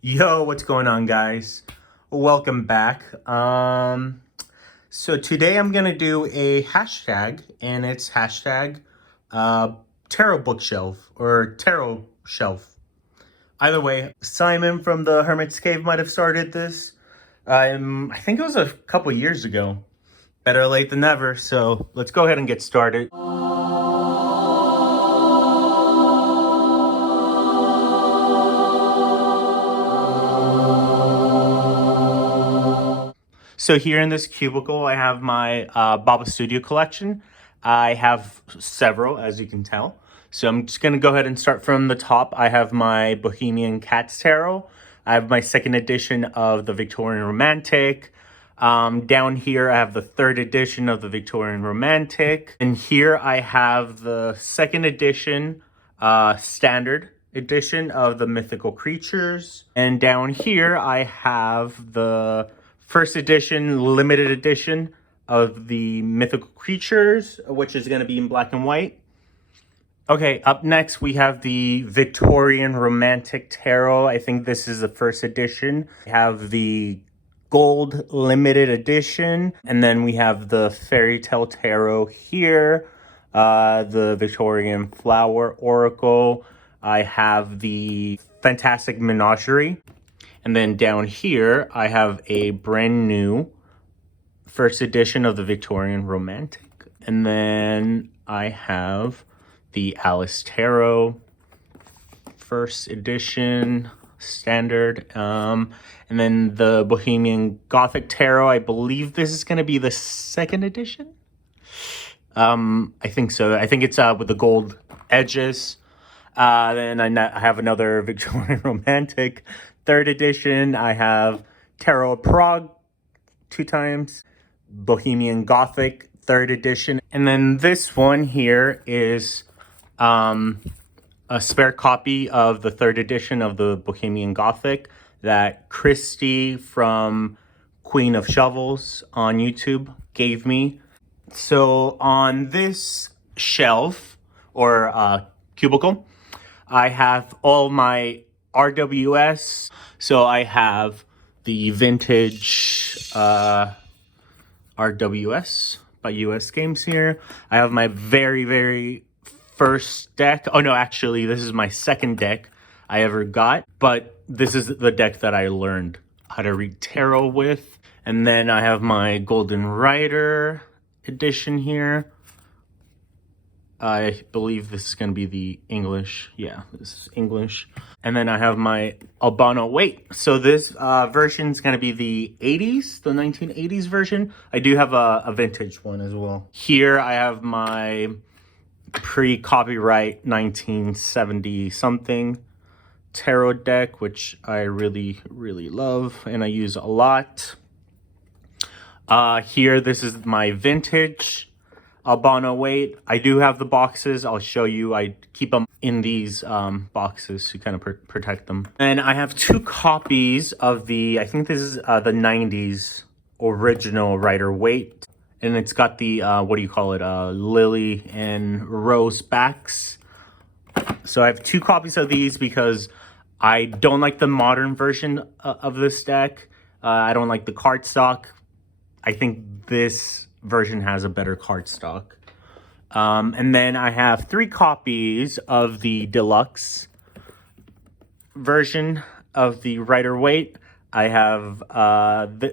Yo, what's going on, guys? Welcome back. So today I'm gonna do a hashtag, and it's hashtag uh, tarot bookshelf or tarot shelf. Either way, Simon from the Hermit's Cave might have started this. I think it was a couple years ago. Better late than never. So let's go ahead and get started. So here in this cubicle, I have my Baba Studio collection. I have several, as you can tell. So I'm just going to go ahead and start from the top. I have my Bohemian Cats Tarot. I have my second edition of the Victorian Romantic. Down here, I have the third edition of the Victorian Romantic. And here I have the second edition, standard edition of the Mythical Creatures. And down here, I have the first edition, limited edition of the Mythical Creatures, which is going to be in black and white. Okay, up next we have the Victorian Romantic Tarot. I think this is the first edition. We have the gold limited edition, and then we have the Fairy Tale Tarot here, the Victorian Flower Oracle. I have the Fantastic Menagerie. And then down here, I have a brand new first edition of the Victorian Romantic. And then I have the Alice Tarot first edition standard. And then the Bohemian Gothic Tarot. I believe this is going to be the second edition. I think so. I think it's with the gold edges. Then I have another Victorian Romantic third edition. I have Tarot of Prague 2 times, Bohemian Gothic third edition. And then this one here is a spare copy of the third edition of the Bohemian Gothic that Christy from Queen of Shovels on YouTube gave me. So on this shelf or cubicle, I have all my RWS. So I have the vintage RWS by US Games here. I have my very first deck. Oh no, actually, this is my second deck I ever got. But this is the deck that I learned how to read tarot with. And then I have my Golden Rider edition here. I believe this is going to be the English. Yeah, this is English. And then I have my Albano Weight. So this version is going to be the 80s, the 1980s version. I do have a vintage one as well. Here I have my pre-copyright 1970 something tarot deck, which I really love and I use a lot. Here, this is my vintage Albano Weight. I do have the boxes. I'll show you. I keep them in these boxes to kind of protect them. And I have 2 copies of the, I think this is the 90s original Rider Waite. And it's got the, what do you call it, lily and rose backs. So I have 2 copies of these because I don't like the modern version of this deck. I don't like the cardstock. I think this version has a better cardstock. And then I have 3 copies of the deluxe version of the Rider Waite. I have,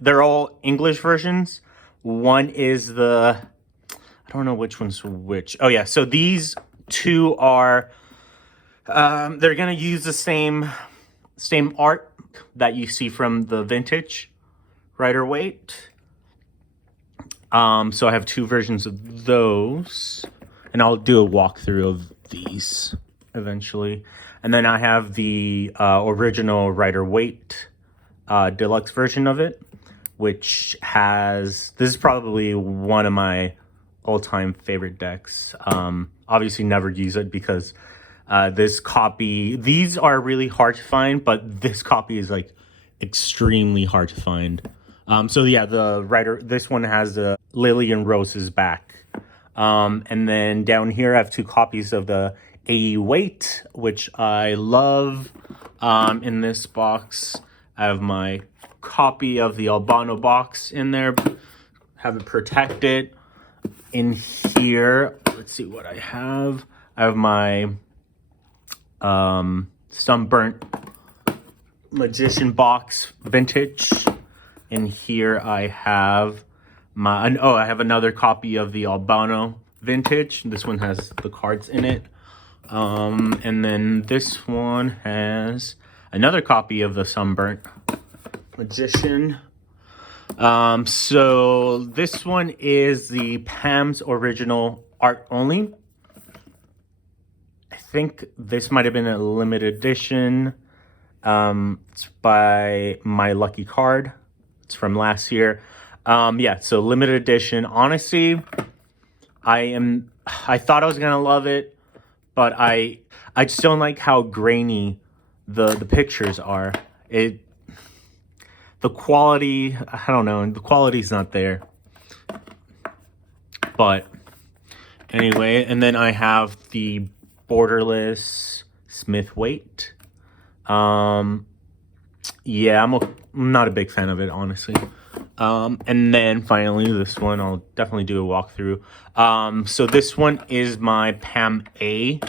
they're all English versions. One is the, I don't know which one's which. Oh yeah, so these 2 are, they're gonna use the same art that you see from the vintage Rider Waite. So I have 2 versions of those, and I'll do a walkthrough of these eventually. And then I have the original Rider Waite deluxe version of it, which has, this is probably one of my all-time favorite decks. Obviously never use it because this copy, these are really hard to find, but this copy is like extremely hard to find. So yeah, the Rider, this one has the Lily and Rose's back. And then down here I have 2 copies of the a weight, which I love. In this box, I have my copy of the Albano box in there. Have it protected. In here, let's see what I have. I have my Sunburnt Magician box vintage. In here I have my, I have another copy of the Albano vintage. This one has the cards in it. And then this one has another copy of the Sunburnt Magician. So this one is the Pam's original art only. I think this might have been a limited edition. It's by My Lucky Card. It's from last year. Yeah, so limited edition. Honestly, I thought I was gonna love it, but I just don't like how grainy the pictures are. The quality, I don't know, the quality's not there. But anyway, and then I have the Borderless Smith Waite. Yeah, I'm not a big fan of it, honestly. And then finally, this one, I'll definitely do a walkthrough. So this one is my Pam A.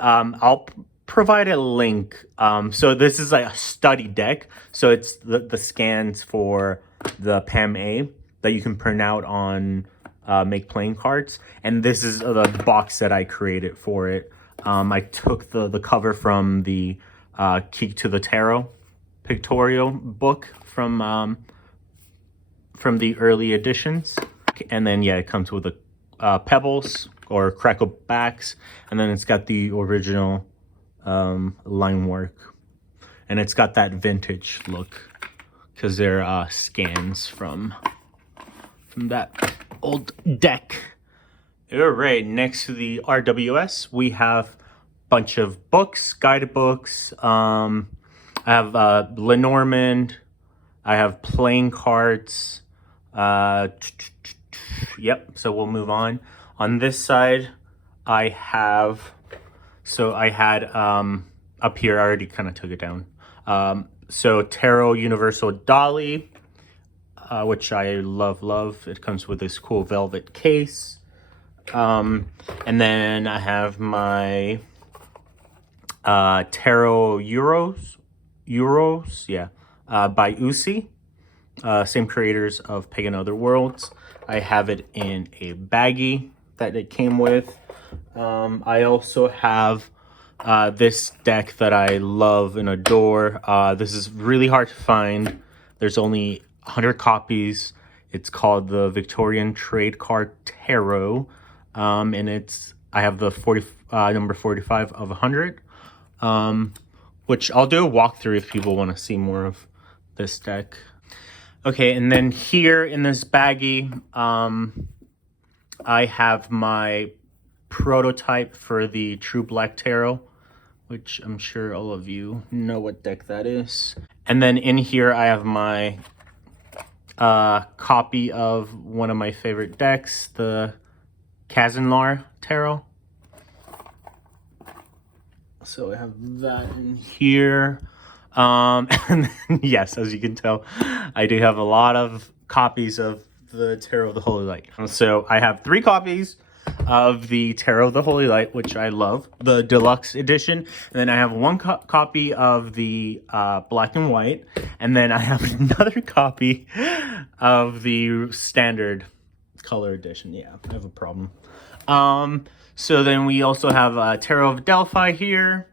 I'll provide a link. So this is like a study deck. So it's the scans for the Pam A that you can print out on Make Playing Cards. And this is the box that I created for it. I took the cover from the Key to the Tarot pictorial book from the early editions. And then, yeah, it comes with the pebbles or crackle backs. And then it's got the original line work. And it's got that vintage look because they're scans from that old deck. All right, next to the RWS, we have a bunch of books, guided books. I have Lenormand. I have playing cards. Yep, so we'll move on. On this side, I had up here, I already kind of took it down. So Tarot Universal Dolly, which I love. It comes with this cool velvet case. And then I have my Tarot Euros, yeah, by Usi, same creators of Pagan Other Worlds. I have it in a baggie that it came with. I also have this deck that I love and adore. This is really hard to find. There's only 100 copies. It's called the Victorian Trade Card Tarot. And I have the number 45 of 100, which I'll do a walkthrough if people want to see more of this deck. Okay, and then here in this baggie, I have my prototype for the True Black Tarot, which I'm sure all of you know what deck that is. And then in here, I have my copy of one of my favorite decks, the Kazanlar Tarot. So I have that in here. And then, yes, as you can tell, I do have a lot of copies of the Tarot of the Holy Light. So I have 3 copies of the Tarot of the Holy Light, which I love, the deluxe edition. And then I have 1 copy of the black and white. And then I have another copy of the standard color edition. Yeah, I have a problem. So then we also have Tarot of Delphi here,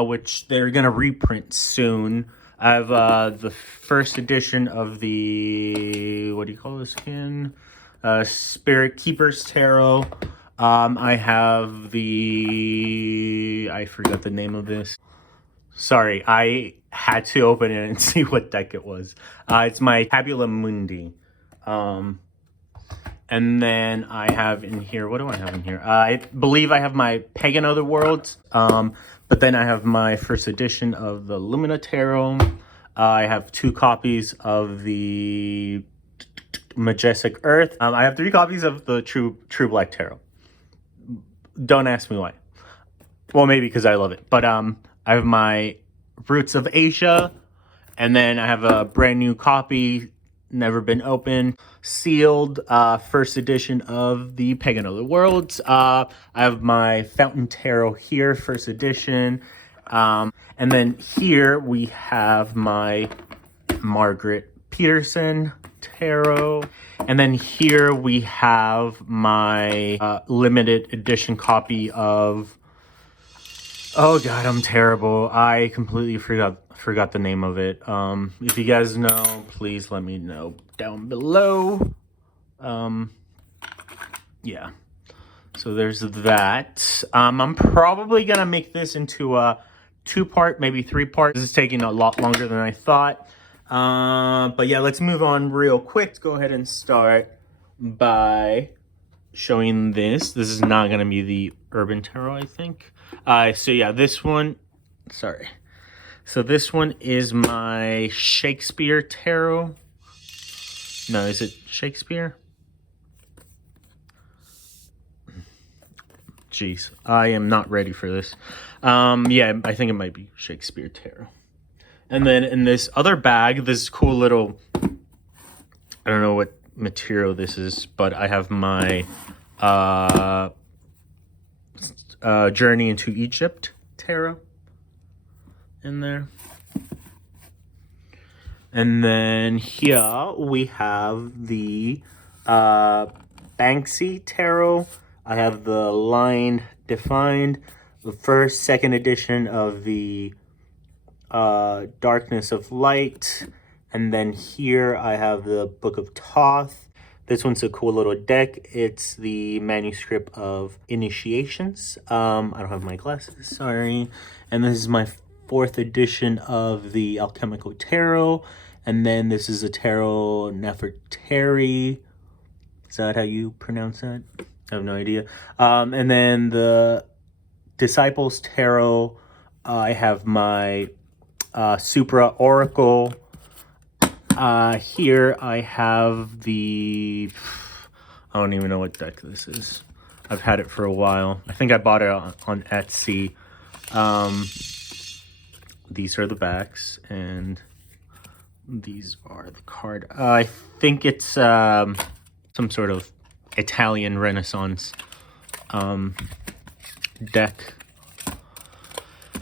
which they're going to reprint soon. I have the first edition of the, what do you call this again? Spirit Keepers Tarot. I have I forgot the name of this. Sorry, I had to open it and see what deck it was. It's my Tabula Mundi. And then I have in here, what do I have in here? I believe I have my Pagan Other Worlds. But then I have my first edition of the Lumina Tarot. I have 2 copies of the Majestic Earth. I have 3 copies of the True Black Tarot. Don't ask me why. Well, maybe because I love it. But I have my Roots of Asia, and then I have a brand new copy, never been opened, sealed, first edition of the Pagan Other Worlds. I have my Fountain Tarot here, first edition. And then here we have my Margaret Peterson Tarot. And then here we have my limited edition copy of... Oh god, I'm terrible. I completely forgot the name of it. If you guys know, please let me know down below. Yeah. So there's that. I'm probably gonna make this into a 2-part, maybe 3-part. This is taking a lot longer than I thought. But yeah, let's move on real quick. Let's go ahead and start by showing this. This is not gonna be the Urban Tarot, I think. So yeah, this one, sorry. So this one is my Shakespeare Tarot. No, is it Shakespeare? Jeez, I am not ready for this. Yeah, I think it might be Shakespeare Tarot. And then in this other bag, this cool little, I don't know what material this is, but I have my Journey into Egypt Tarot in there. And then here we have the Banksy Tarot. I have the Line Defined, the first, second edition of the Darkness of Light. And then here I have the Book of Thoth. This one's a cool little deck. It's the manuscript of Initiations. I don't have my glasses, sorry. And this is my 4th edition of the Alchemical Tarot. And then this is a Tarot Nefertari. Is that how you pronounce that? I have no idea. And then the Disciples Tarot. I have my Supra Oracle. Here I have the, I don't even know what deck this is. I've had it for a while. I think I bought it on Etsy. These are the backs, and these are the card. I think it's some sort of Italian Renaissance deck.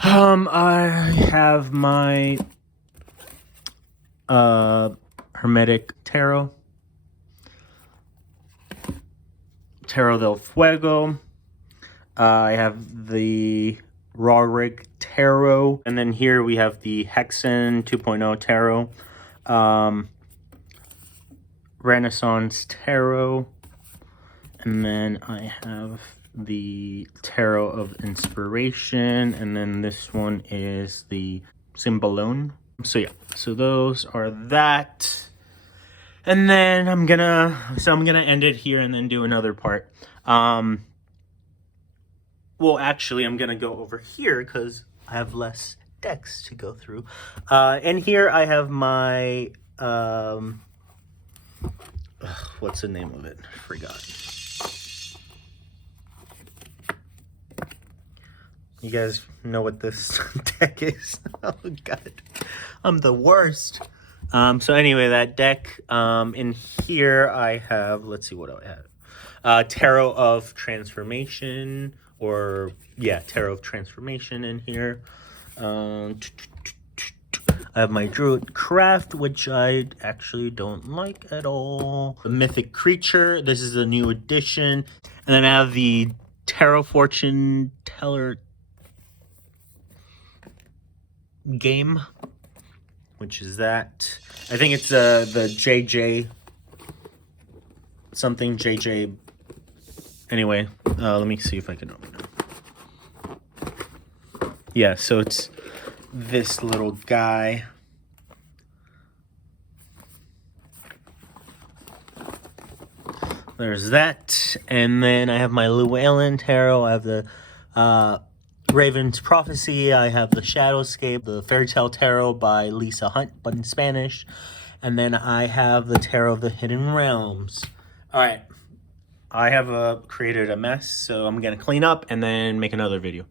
I have my Hermetic Tarot, Tarot del Fuego. I have the Rawrig Tarot, and then here we have the Hexen 2.0 Tarot, Renaissance Tarot, and then I have the Tarot of Inspiration, and then this one is the Cymbalone. So yeah, so those are that. And then I'm gonna end it here and then do another part. Well, actually, I'm gonna go over here because I have less decks to go through. And here I have my what's the name of it? I forgot. You guys know what this deck is? Oh god, I'm the worst. So anyway, that deck. In here I have, let's see, what do I have? Tarot of Transformation, or yeah, Tarot of Transformation in here. I have my Druid Craft, which I actually don't like at all. The Mythic Creature, this is a new edition. And then I have the Tarot Fortune Teller game, which is that. I think it's the JJ something, JJ. Anyway, let me see if I can open it. Yeah, so it's this little guy. There's that. And then I have my Llewellyn Tarot. I have the Raven's Prophecy. I have the Shadowscape, the Fairytale Tarot by Lisa Hunt, but in Spanish. And then I have the Tarot of the Hidden Realms. All right. I have created a mess, so I'm gonna clean up and then make another video.